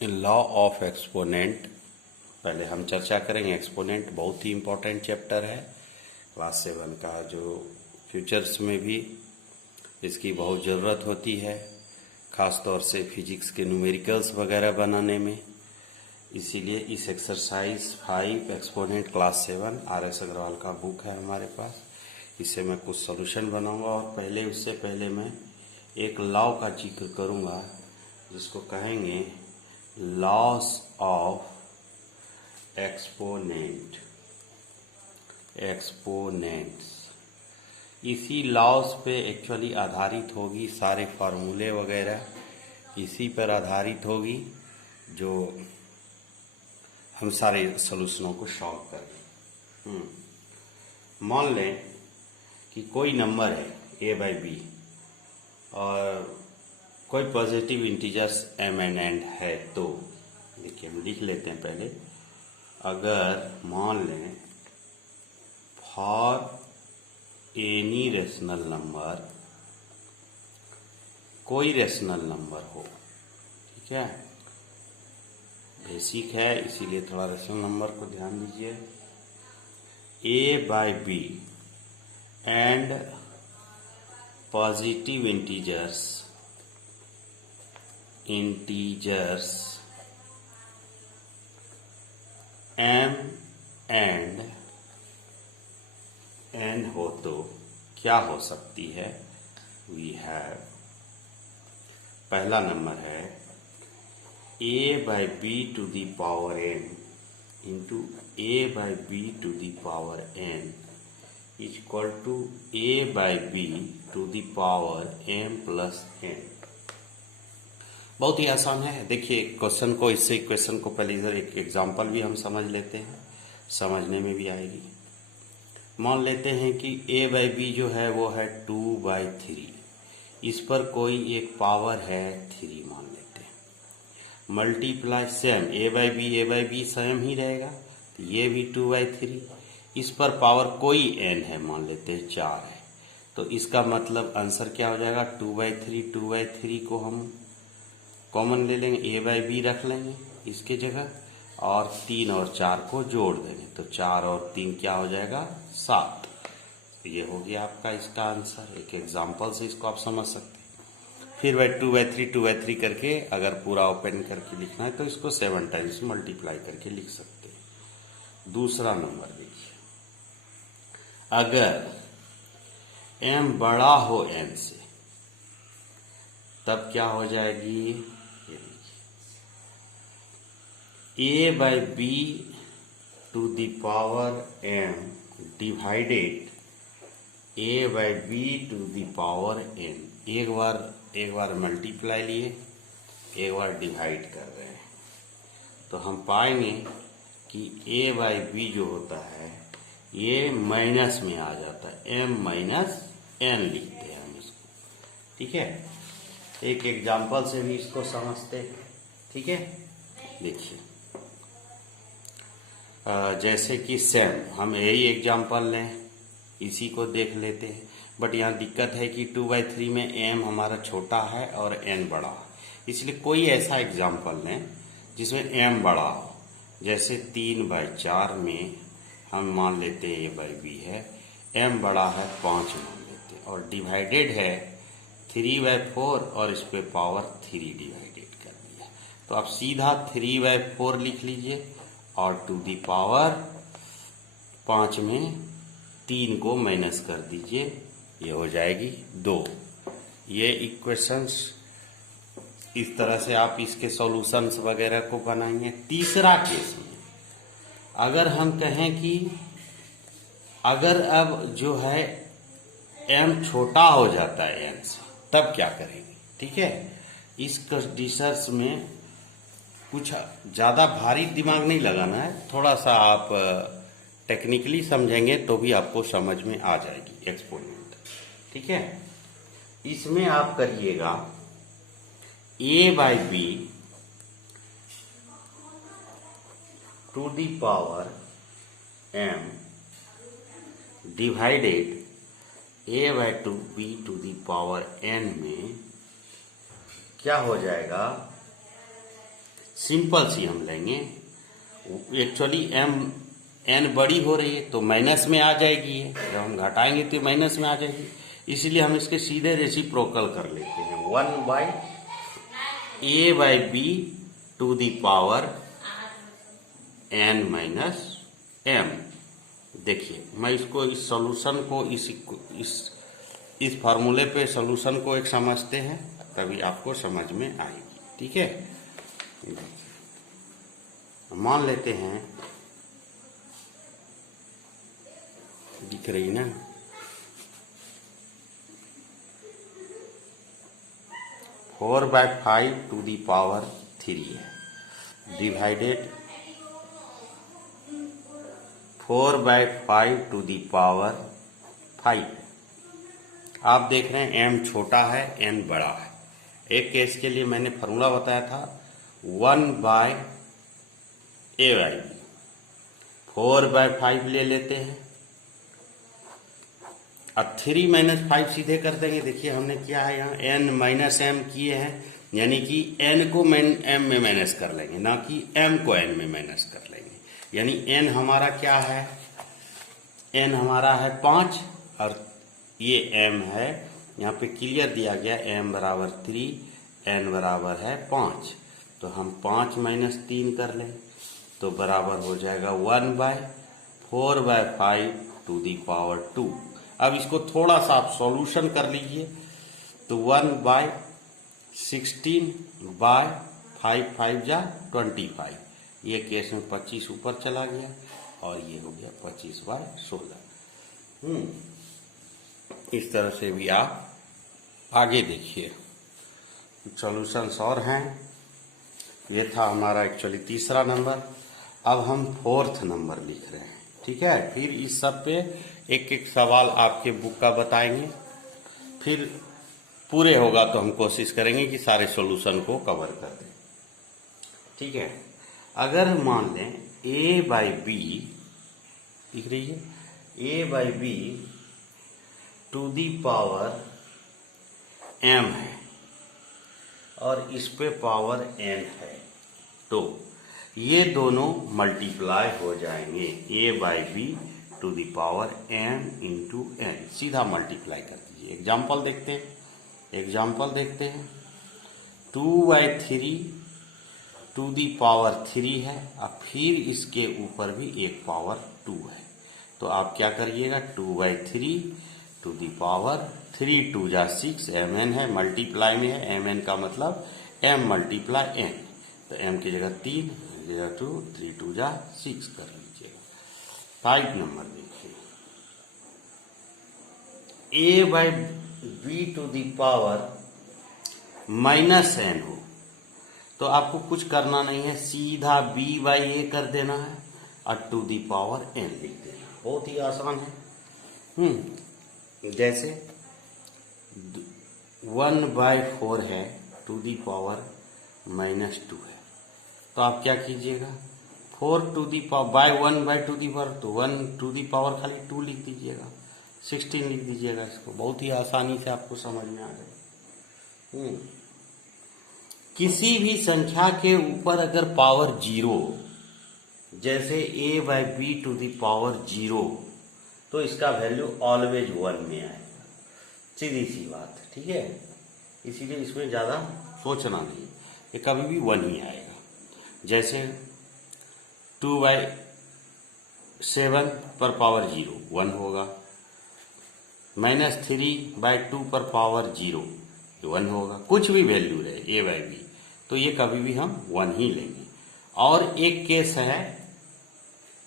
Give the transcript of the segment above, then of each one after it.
Law of exponent पहले हम चर्चा करेंगे। एक्सपोनेंट बहुत ही इम्पोर्टेंट चैप्टर है क्लास 7 का, जो फ्यूचर्स में भी इसकी बहुत ज़रूरत होती है, ख़ास तौर से फिजिक्स के न्यूमेरिकल्स वगैरह बनाने में। इसीलिए इस exercise 5 exponent class 7 RS Agarwal का बुक है हमारे पास। इससे मैं कुछ सॉल्यूशन बनाऊंगा और उससे पहले मैं एक लॉ का जिक्र करूंगा जिसको कहेंगे लॉस ऑफ एक्सपोनेंट्स। इसी लॉस पे एक्चुअली आधारित होगी, सारे फार्मूले वगैरह इसी पर आधारित होगी, जो हम सारे सॉल्यूशनों को सॉल्व करें। मान लें कि कोई नंबर है a/b और कोई positive integers m and n है, तो देखिए हम लिख लेते हैं पहले। अगर मान लें फॉर एनी रेशनल नंबर, कोई रेशनल नंबर हो, ठीक है, बेसिक है इसीलिए थोड़ा रेशनल नंबर को ध्यान दीजिए, a/b and positive integers m and n हो, तो क्या हो सकती है? वी हैव, पहला नंबर है a/b to the power n into a/b to the power n is equal to a/b to the power m plus n। बहुत ही आसान है। देखिए क्वेश्चन को, इससे क्वेश्चन को पहले इधर एक एग्जांपल भी हम समझ लेते हैं, समझने में भी आएगी। मान लेते हैं कि a/b जो है वो है 2/3, इस पर कोई एक पावर है 3 मान लेते हैं, मल्टीप्लाई सेम a/b सेम ही रहेगा, तो ये भी 2/3, इस पर पावर कोई n है, मान लेते हैं 4 है, तो इसका मतलब आंसर क्या हो जाएगा? 2/3 को हम कॉमन ले लेंगे, a/b रख लेंगे इसके जगह, और 3 और 4 को जोड़ देंगे, तो 4 और 3 क्या हो जाएगा? 7। ये हो गया आपका इसका आंसर। एक एग्जांपल से इसको आप समझ सकते हैं। फिर वह 2/3 करके अगर पूरा ओपन करके लिखना है तो इसको 7 टाइम्स मल्टीप्लाई करके लिख सकते हैं। दूसरा नंबर देखिए, अगर m बड़ा हो n से, तब क्या हो जाएगी? a/b to the power m divided a/b to the power n। एक बार मल्टीप्लाई लिए, एक बार डिवाइड कर रहे हैं, तो हम पाएंगे कि a/b जो होता है ये माइनस में आ जाता है, m माइनस n लिखते हैं हम इसको, ठीक है। एक एग्जांपल से भी इसको समझते हैं, ठीक है। देखिए जैसे कि सेम, हम यही एग्जांपल लें, इसी को देख लेते हैं, बट यहाँ दिक्कत है कि 2/3 में m हमारा छोटा है और n बड़ा है, इसलिए कोई ऐसा एग्जांपल लें जिसमें m बड़ा हो। जैसे 3/4 में हम मान लेते हैं a/b है, m बड़ा है 5 मान लेते हैं, और डिवाइडेड है 3/4 और इस पे पावर 3 डिवाइडेड कर दिया, तो आप सीधा 3/4 लिख लीजिए और टू दी पावर 5 में 3 को माइनस कर दीजिए, ये हो जाएगी 2। ये इक्वेशंस इस तरह से आप इसके सॉल्यूशंस वगैरह को बनाएंगे। तीसरा केस में अगर हम कहें कि अगर अब जो है m छोटा हो जाता है n से, तब क्या करेंगे? ठीक है, इस कंडीशंस में कुछ ज़्यादा भारी दिमाग नहीं लगाना है, थोड़ा सा आप टेक्निकली समझेंगे तो भी आपको समझ में आ जाएगी एक्सपोनेंट, ठीक है। इसमें आप करिएगा a/b to the power m divided a/b to the power n में क्या हो जाएगा? सिंपल सी हम लेंगे। एक्चुअली एन बड़ी हो रही है तो माइनस में आ जाएगी, ये जब हम घटाएंगे तो माइनस में आ जाएगी, इसलिए हम इसके सीधे रेसिप्रोकल कर लेते हैं। 1/a/b to the power n minus m। देखिए मैं इसको इस सॉल्यूशन को इस फार्मूले पे सॉल्यूशन को एक समझते हैं, तभी आपको समझ में आएगी। ठीक है, मान लेते हैं, दिख रही ना, 4/5 टू दी पावर 3 है, डिवाइडेड 4/5 टू दी पावर 5। आप देख रहे हैं m छोटा है, n बड़ा है। एक केस के लिए मैंने फॉर्मूला बताया था 1/a/b, 4/5 ले लेते हैं और 3 - 5 सीधे कर देंगे। देखिए हमने क्या है यहाँ n - m किए हैं, यानी कि n को m में माइनस कर लेंगे, ना कि m को n में माइनस कर लेंगे। यानी n हमारा क्या है, n हमारा है 5 और ये m है, यहाँ पे क्लियर दिया गया m बराबर 3, n बराबर है 5। तो हम 5 - 3 कर लें तो बराबर हो जाएगा 1/4/5 टू दी पावर 2। अब इसको थोड़ा सा आप सॉल्यूशन कर लीजिए तो 1/16/5, 5 जा 25, ये केस में 25 ऊपर चला गया और ये हो गया 25/16। इस तरह से भी आप आगे देखिए, सॉल्यूशंस और हैं। ये था हमारा एक्चुअली तीसरा नंबर। अब हम 4th नंबर लिख रहे हैं। ठीक है, फिर इस सब पे एक एक सवाल आपके बुक का बताएंगे, फिर पूरे होगा तो हम कोशिश करेंगे कि सारे सॉल्यूशन को कवर कर दें। ठीक है, अगर मान लें a/b दिख रही है, a/b to the power m है और इस पे पावर n है, तो ये दोनों मल्टीप्लाई हो जाएंगे। a/b to the power m into n, सीधा मल्टीप्लाई कर दीजिए। एग्जाम्पल देखते हैं 2/3 टू दी पावर 3 है और फिर इसके ऊपर भी एक पावर 2 है, तो आप क्या करिएगा 2/3 टू दी पावर 3 2 जा 6, mn है, मल्टीप्लाई में है, mn का मतलब m मल्टीप्लाई n, तो m की जगह 3, 2 3 2 जा 6 कर लीजिएगा। 5 नंबर देखिए, a/b to the power -n हो तो आपको कुछ करना नहीं है, सीधा b/a कर देना है और टू दी पावर n लिख देना, बहुत ही आसान है। जैसे 1/4 है टू दी पावर -2 है, तो आप क्या कीजिएगा 4 to the power by 1 to the power, तो 1 टू दी पावर खाली 2 लिख दीजिएगा, 16 लिख दीजिएगा। इसको बहुत ही आसानी से आपको समझ में आ जाएगा। किसी भी संख्या के ऊपर अगर पावर 0, जैसे a/b टू दी पावर 0, तो इसका वैल्यू ऑलवेज 1 में आएगा, सीधी सी बात। ठीक है, इसीलिए इसमें ज़्यादा सोचना नहीं, ये कभी भी 1 ही आएगा। जैसे 2/7 पर पावर 0 1 होगा, -3/2 पर पावर 0 1 होगा, कुछ भी वैल्यू रहे a/b, तो ये कभी भी हम 1 ही लेंगे। और एक केस है,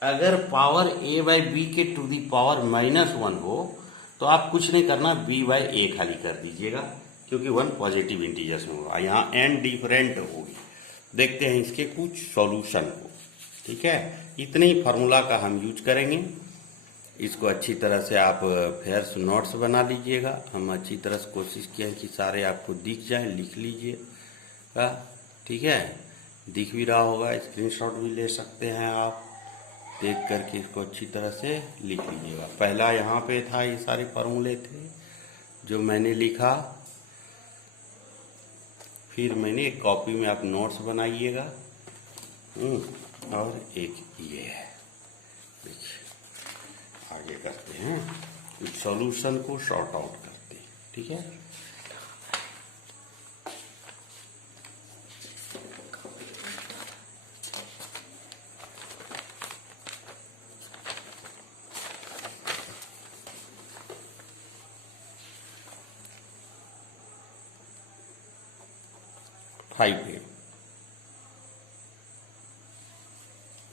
अगर पावर a/b के टू दी पावर -1 हो तो आप कुछ नहीं करना, b/a खाली कर दीजिएगा, क्योंकि 1 पॉजिटिव इंटीजर्स में होगा, यहाँ n डिफरेंट होगी। देखते हैं इसके कुछ सॉल्यूशन को। ठीक है, इतने ही फार्मूला का हम यूज करेंगे। इसको अच्छी तरह से आप फेयर्स नोट्स बना लीजिएगा। हम अच्छी तरह से कोशिश किए हैं कि सारे आपको दिख जाए, लिख लीजिएगा। ठीक है, दिख भी रहा होगा, स्क्रीनशॉट भी ले सकते हैं आप, देख करके इसको अच्छी तरह से लिख लीजिएगा। पहला यहाँ पे था, ये सारे फार्मूले थे जो मैंने लिखा, फिर मैंने एक कॉपी में आप नोट्स बनाइएगा और एक ये है। देखिए आगे करते हैं, इस सॉल्यूशन को शॉर्ट आउट करते हैं। ठीक है,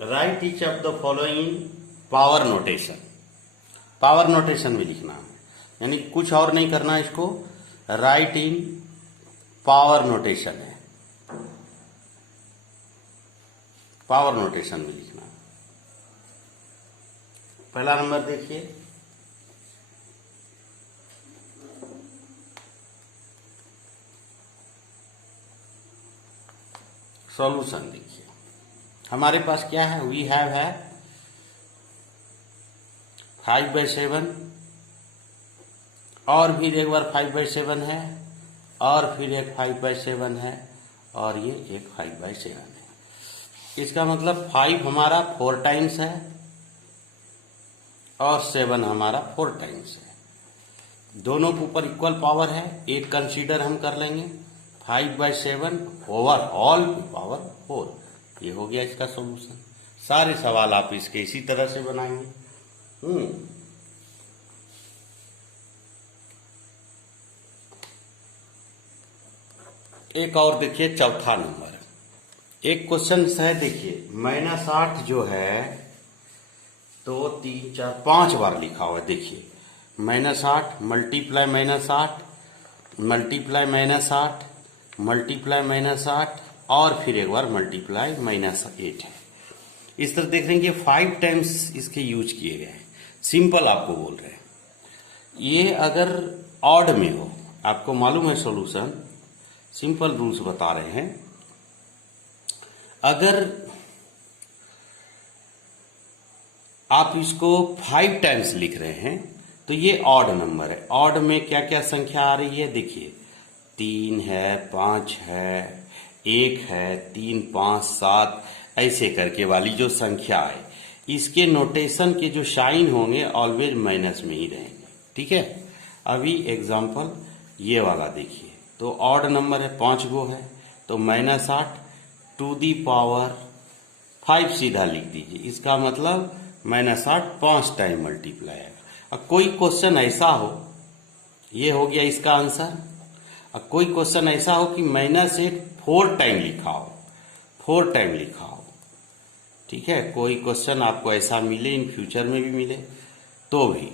right each of the following power notation. Power notation में लिखना है, यानी कुछ और नहीं करना है इसको, राइट इन पावर नोटेशन है, पावर नोटेशन में लिखना है। पहला नंबर देखिए, सॉल्यूशन देखिए हमारे पास क्या है, वी हैव है 5/7 और फिर एक बार 5/7 है और फिर एक 5/7 है और ये एक 5/7 है। इसका मतलब 5 हमारा 4 टाइम्स है और 7 हमारा 4 टाइम्स है। दोनों के ऊपर इक्वल पावर है, एक कंसीडर हम कर लेंगे 5/7 ओवर ऑल पावर 4। ये हो गया इसका सॉल्यूशन। सारे सवाल आप इसके इसी तरह से बनाएंगे। एक और देखिए, चौथा नंबर एक क्वेश्चन है। देखिए -8 जो है तो 3 4 5 बार लिखा हुआ है। देखिए -8 मल्टीप्लाई -8 मल्टीप्लाई -8 मल्टीप्लाई -8 और फिर एक बार मल्टीप्लाई -8 है। इस तरह देख रहे हैं कि 5 टाइम्स इसके यूज किए गए हैं। सिंपल आपको बोल रहे हैं, ये अगर ऑड में हो, आपको मालूम है सॉल्यूशन, सिंपल रूल्स बता रहे हैं। अगर आप इसको 5 टाइम्स लिख रहे हैं तो ये ऑड नंबर है। ऑड में क्या क्या संख्या आ रही है, देखिए 3 है, 5 है, 1 है, 3 5 7 ऐसे करके वाली जो संख्या है, इसके नोटेशन के जो साइन होंगे ऑलवेज माइनस में ही रहेंगे। ठीक है, अभी एग्जांपल ये वाला देखिए, तो ऑड नंबर है, 5 गो है, तो -8 टू दी पावर 5 सीधा लिख दीजिए। इसका मतलब -8 5 टाइम मल्टीप्लाई है। अब कोई क्वेश्चन ऐसा हो, ये हो गया इसका आंसर। अब कोई क्वेश्चन ऐसा हो कि -8 4 टाइम लिखा हो, 4 टाइम लिखा हो, ठीक है, कोई क्वेश्चन आपको ऐसा मिले, इन फ्यूचर में भी मिले तो भी,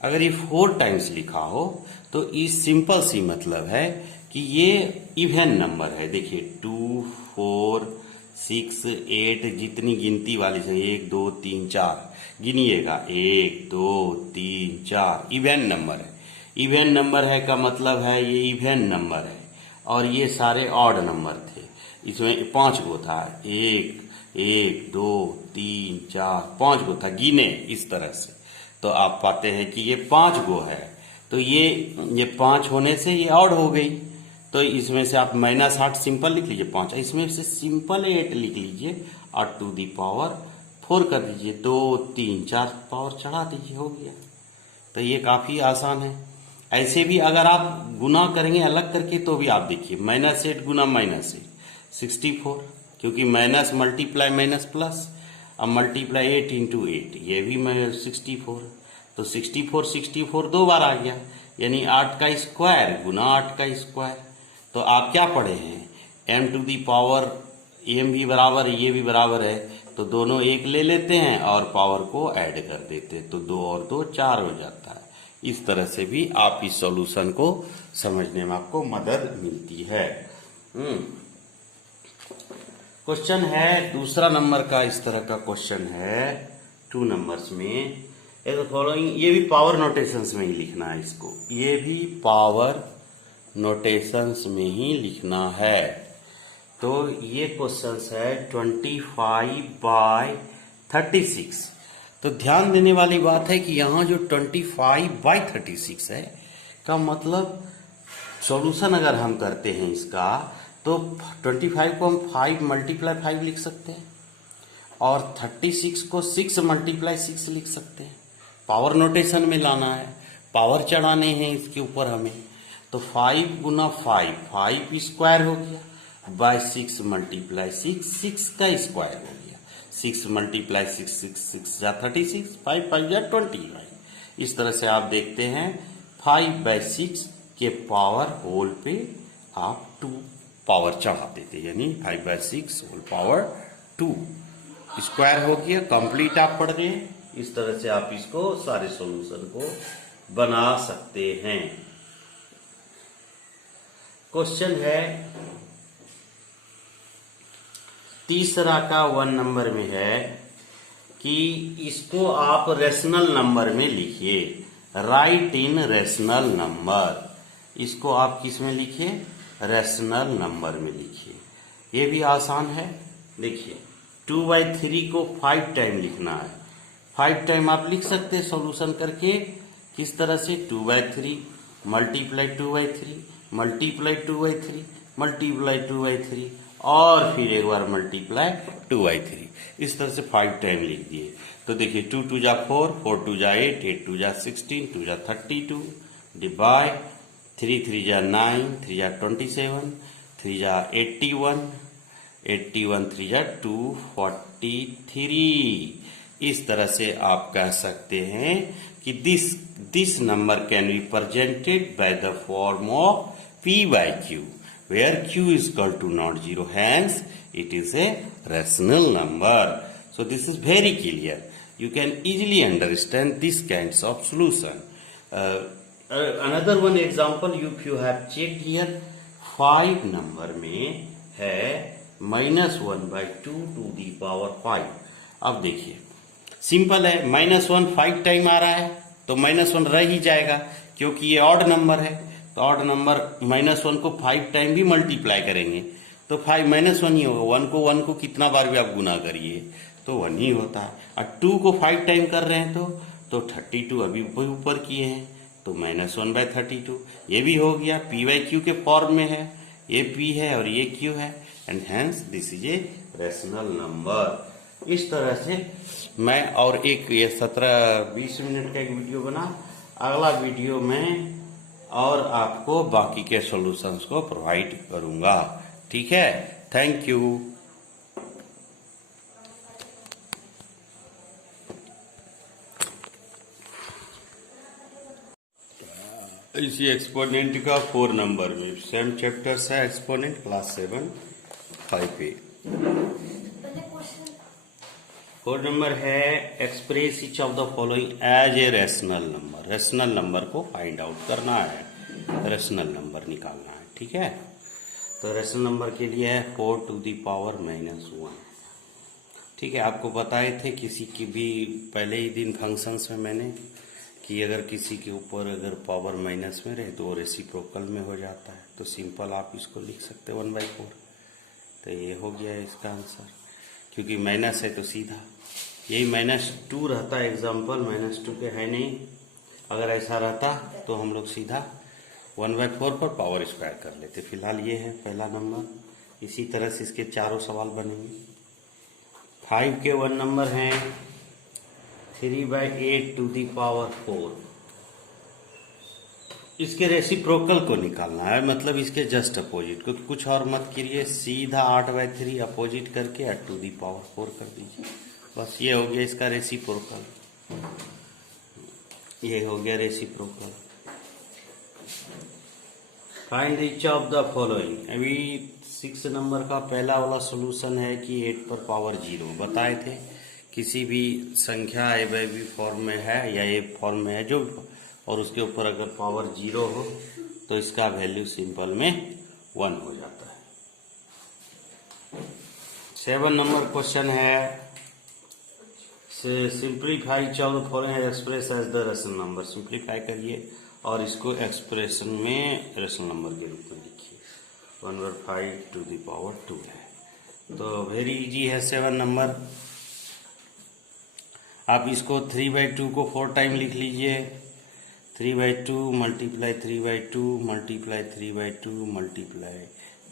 अगर ये 4 टाइम्स लिखा हो तो इस सिंपल सी मतलब है कि ये इवन नंबर है। देखिए 2 4 6 8 जितनी गिनती वाली से 1 2 3 4 गिनिएगा, 1 2 3 4 इवन नंबर है। इवन नंबर है का मतलब है ये इवन नंबर है, और ये सारे ऑड नंबर थे। इसमें 5 गो था, 1 1 2 3 4 5 गो था, गिने इस तरह से, तो आप पाते हैं कि ये 5 गो है। तो ये 5 होने से ये ऑड हो गई, तो इसमें से आप -8 सिंपल लिख लीजिए 5, इसमें से सिंपल 8 लिख लीजिए और टू दी पावर 4 कर दीजिए, 2 3 4 पावर चढ़ा दीजिए, हो गया। तो ये काफी आसान है। ऐसे भी अगर आप गुना करेंगे अलग करके तो भी आप देखिए -8 गुना -8 64, क्योंकि माइनस मल्टीप्लाई माइनस प्लस, अब मल्टीप्लाई 8 इंटू 8, ये भी 64, तो 64 2 बार आ गया, यानी 8 का स्क्वायर गुना 8 का स्क्वायर। तो आप क्या पढ़े हैं, m to the power, m भी बराबर है, ये भी बराबर है, तो दोनों 1 ले लेते हैं और पावर को ऐड कर देते हैं, तो 2 और 2 4 हो जाता है। इस तरह से भी आप इस सॉल्यूशन को समझने में आपको मदद मिलती है। क्वेश्चन है दूसरा नंबर का, इस तरह का क्वेश्चन है 2 नंबर्स में। फॉलोइंग, ये भी पावर नोटेशंस में ही लिखना है इसको, ये भी पावर नोटेशंस में ही लिखना है। तो ये क्वेश्चन है 25/36। तो ध्यान देने वाली बात है कि यहाँ जो 25/36 है का मतलब सॉल्यूशन अगर हम करते हैं इसका, तो तो 25 को हम 5 मल्टीप्लाई 5 लिख सकते हैं और 36 को 6 मल्टीप्लाई 6 लिख सकते हैं। पावर नोटेशन में लाना है, पावर चढ़ाने हैं इसके ऊपर हमें। तो 5 गुना 5 स्क्वायर हो गया बाय 6 मल्टीप्लाई 6 का स्क्वायर हो गया। 6 मल्टीप्लाई 6 जा 36, 5 जा 25। इस तरह से आप देखते हैं 5/6 के पावर होल पे आप 2 पावर चढ़ा देते, यानी 5/6 होल पावर 2 स्क्वायर हो गया। कंप्लीट आप पढ़ रहे हैं। इस तरह से आप इसको सारे सॉल्यूशन को बना सकते हैं। क्वेश्चन है तीसरा का 1 नंबर में है कि इसको आप रेशनल नंबर में लिखिए। राइट इन रेशनल नंबर। इसको आप किस में लिखिए? रेशनल नंबर में लिखिए। ये भी आसान है। देखिए 2/3 को 5 टाइम लिखना है। 5 टाइम आप लिख सकते हैं सॉल्यूशन करके। किस तरह से? 2/3 मल्टीप्लाई 2/3 मल्टीप्लाई 2/3 मल्टीप्लाई 2/3 और फिर एक बार मल्टीप्लाई 2/3। इस तरह से 5 टाइम लिख दिए। तो देखिए 2 2 जा 4, 4 2 जा 8, 8 2 जा 16, 2 जा 32 डिवाइड 3 3 जा 9, 3 जा 27, 3 जा 81, 81 3 जा 243। इस तरह से आप कह सकते हैं कि this number can be presented by the form of p/q where q is equal to not 0, hence it is a rational number. So this is very clear. You can easily understand this kinds of solution. Another one example, if you have checked here, 5 number में है -1/2 to the power 5। अब देखिए simple है, -1 5 time आ रहा है तो -1 रह ही जाएगा क्योंकि ये ऑड नंबर है। तो ऑड नंबर -1 को 5 टाइम भी मल्टीप्लाई करेंगे तो 5 -1 ही होगा। 1 को कितना बार भी आप गुना करिए तो 1 ही होता है। और 2 को 5 टाइम कर रहे हैं तो 32 अभी ऊपर किए हैं तो -1/32 ये भी हो गया। p/q के फॉर्म में है, ये p है और ये q है and hence this is a rational number. इस तरह से मैं और एक ये 17-20 मिनट का एक वीडियो बना, अगला वीडियो में और आपको बाकी के सॉल्यूशंस को प्रोवाइड करूंगा। ठीक है, थैंक यू। इसी एक्सपोनेंट का 4 नंबर में सेम चैप्टर है एक्सपोनेंट क्लास 7 5A। 4 नंबर है express each of the following as a rational number. Rational number को फाइंड आउट करना है, रेशनल नंबर निकालना है। ठीक है, तो रेशनल नंबर के लिए है 4 to the power -1। ठीक है, आपको बताए थे किसी की भी पहले ही दिन फंक्शंस में मैंने कि अगर किसी के ऊपर अगर पावर माइनस में रहे तो वो रेसिप्रोकल में हो जाता है। तो सिंपल आप इसको लिख सकते हैं 1/4। तो ये हो गया है इसका आंसर, क्योंकि माइनस है तो सीधा यही -2 रहता है। एग्जाम्पल -2 के है नहीं, अगर ऐसा रहता तो हम लोग सीधा 1/4 पर पावर स्क्वायर कर लेते। फिलहाल ये है पहला नंबर। इसी तरह से इसके चारों सवाल बनेंगे। 5 के 1 नंबर हैं 3/8 to the power 4। इसके रेसिप्रोकल को निकालना है, मतलब इसके जस्ट अपोजिट को। कुछ और मत करिए, सीधा 8/3 अपोजिट करके 8 to the power 4 कर दीजिए। बस ये हो गया इसका रेसिप्रोकल, ये हो गया reciprocal. Find each of the following. अभी 6 नंबर का पहला वाला सॉल्यूशन है कि 8 पर पावर 0 बताए थे। किसी भी संख्या ए बाई बी फॉर्म में है या ए फॉर्म में है जो, और उसके ऊपर अगर पावर 0 हो तो इसका वैल्यू सिंपल में 1 हो जाता है। 7 नंबर क्वेश्चन है simplify the following express as the rational number. Simplify करिए और इसको एक्सप्रेशन में रेशनल नंबर के रूप में लिखिए। 1/5 to the power 2 है। तो वेरी इजी है 7 नंबर। आप इसको 3/2 को 4 टाइम लिख लीजिए। 3/2 मल्टीप्लाई 3/2 मल्टीप्लाई 3/2 मल्टीप्लाई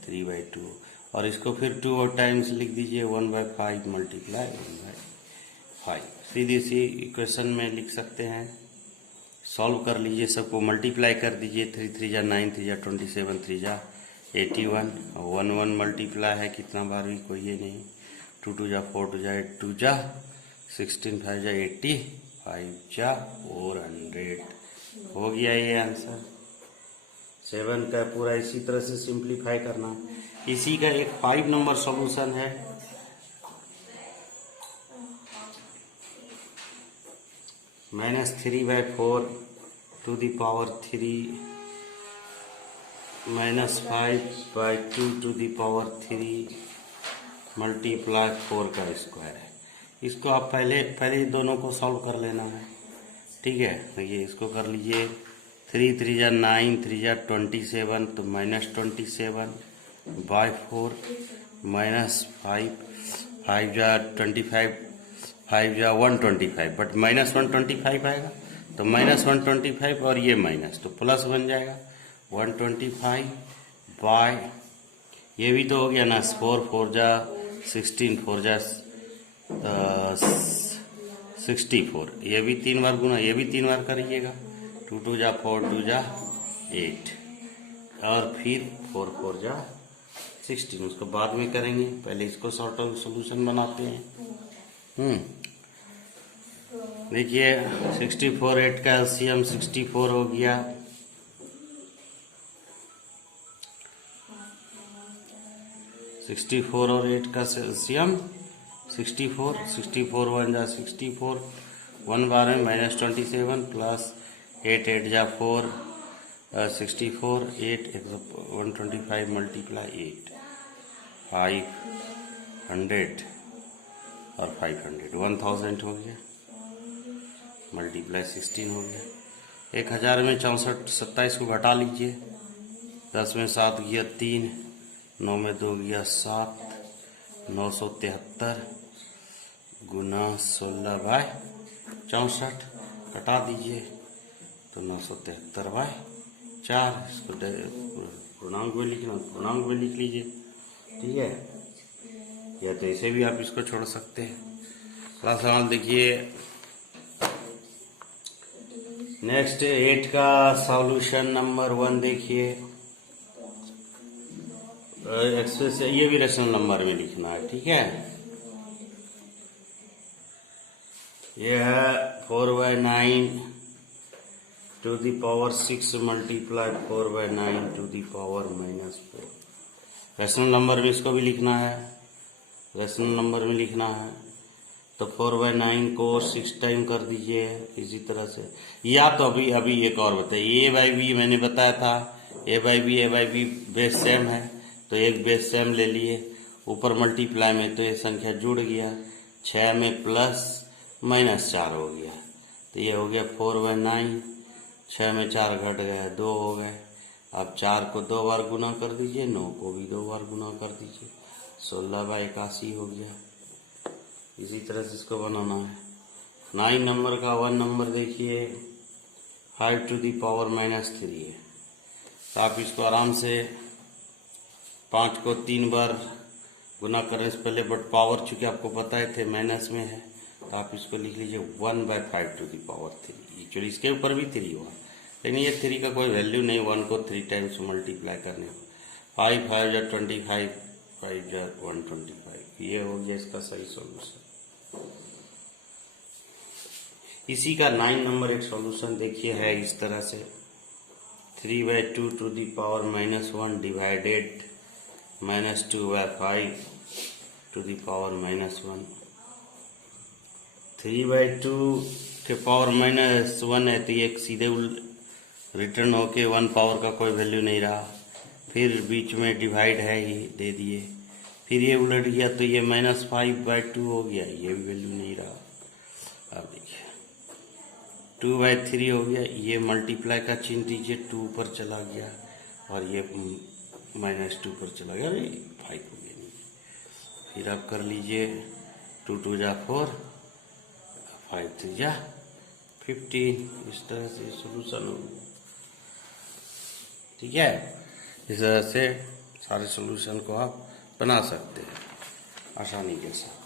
3/2, और इसको फिर 2 और टाइम्स लिख दीजिए, 1/5 मल्टीप्लाई 1/5। सीधी सी इक्वेशन में लिख सकते हैं। सॉल्व कर लीजिए, सबको मल्टीप्लाई कर दीजिए। 3 3 जा 9, 3 जा 27, 3 जा 81, 1 1 मल्टीप्लाई है कितना बार भी कोई ये नहीं। 2 2 जा 4, 2 जा 8, 2 जा 16, 5 जा 80, 5 जा 400। हो गया ये आंसर 7 का। पूरा इसी तरह से सिंप्लीफाई करना। इसी का एक 5 नंबर सॉल्यूशन है। -3/4 to the power 3 -5/2 to the power 3 multiply 4 का स्क्वायर है। इसको आप पहले दोनों को सॉल्व कर लेना है, ठीक है। तो ये इसको कर लीजिए। 3 3 जा 9, 3 जा 27, तो -27/4 -5 5 जा 25, 5 जा 125, बट -125 आएगा तो -125 और ये माइनस तो प्लस बन जाएगा 125 बाय, ये भी तो हो गया ना, 4 4 जा 16, 4 जा 64, ये भी 3 बार गुना, ये भी 3 बार करिएगा। 2 2 जा 4, 2 जा 8, और फिर 4 4 जा 16, उसको बाद में करेंगे। पहले इसको सॉर्ट आउट सोल्यूशन बनाते हैं। देखिए 64 8 का एलसीएम 64 हो गया। (64) और 8 का एलसीएम 64, 64 1 जा 64, 1 बार में -27 प्लस 8 8 जा 4, 64 8 125 मल्टीप्लाई 8 500 और 500 1000 हो गया, मल्टीप्लाई 16 हो गया। 1000 में 64 27 को घटा लीजिए। 10 में 7 गया 3, 9 में 2 गया 7, 973 गुना 16/64 घटा दीजिए तो 973/4। इसको पूर्णांक में लिखना, पूर्णांक में लिख लीजिए, ठीक है। या तो ऐसे भी आप इसको छोड़ सकते हैं। अगला सवाल देखिए। नेक्स्ट 8 का सॉल्यूशन नंबर 1 देखिए। एक्सप्रेस ये भी रेशनल नंबर में लिखना है, ठीक है। ये है 4/9 to the power 6 multiply 4/9 to the power -4। Rational number में इसको भी लिखना है, रेशनल नंबर में लिखना है। तो 4/9 को 6 टाइम कर दीजिए इसी तरह से। या तो अभी एक और बताइए, A/B मैंने बताया था, A/B बेस सेम है तो एक बेस सेम ले लिए। ऊपर मल्टीप्लाई में तो ये संख्या जुड़ गया, 6 में +-4 हो गया, तो ये हो गया 4/9। 6 में 4 घट गया, 2 हो गए। अब 4 को 2 बार गुना कर दीजिए, 9 को भी 2 बार गुना कर दीजिए, 16/81 हो गया। इसी तरह से इसको बनाना है। 9 नंबर का 1 नंबर देखिए 5 टू द पावर -3 है। तो आप इसको आराम से 5 को 3 बार गुना करने से पहले, बट पावर चूंकि आपको पता है थे माइनस में है, तो आप इसको लिख लीजिए 1/5 टू द पावर 3। एक्चुअली इसके ऊपर भी 3 हुआ, लेकिन ये 3 का कोई वैल्यू नहीं, 1 को 3 टाइम्स मल्टीप्लाई करने को। 5 5 जा 25, 5 जा 125, ये हो गया इसका सही सॉल्यूशन। इसी का 9 नंबर एक सॉल्यूशन देखिए है इस तरह से। 3/2 to the power -1 divided -2/5 to the power -1। 3/2 के पावर -1 है तो ये सीधे रिटर्न होके 1 पावर का कोई वैल्यू नहीं रहा। फिर बीच में डिवाइड है ही दे दिए, फिर ये उलट गया तो ये -5/2 हो गया, ये भी वैल्यू नहीं रहा। अब देखिए 2/3 हो गया, ये मल्टीप्लाई का चिन्ह दीजिए, 2 ऊपर चला गया और ये -2 पर चला गया, अरे 5 हो गया नहीं। फिर आप कर लीजिए 2 2 जा 4, 5 3 जा 15। इस तरह से सॉल्यूशन हो गया, ठीक है। इस तरह से सारे सॉल्यूशन को आप बना सकते हैं आसानी के साथ।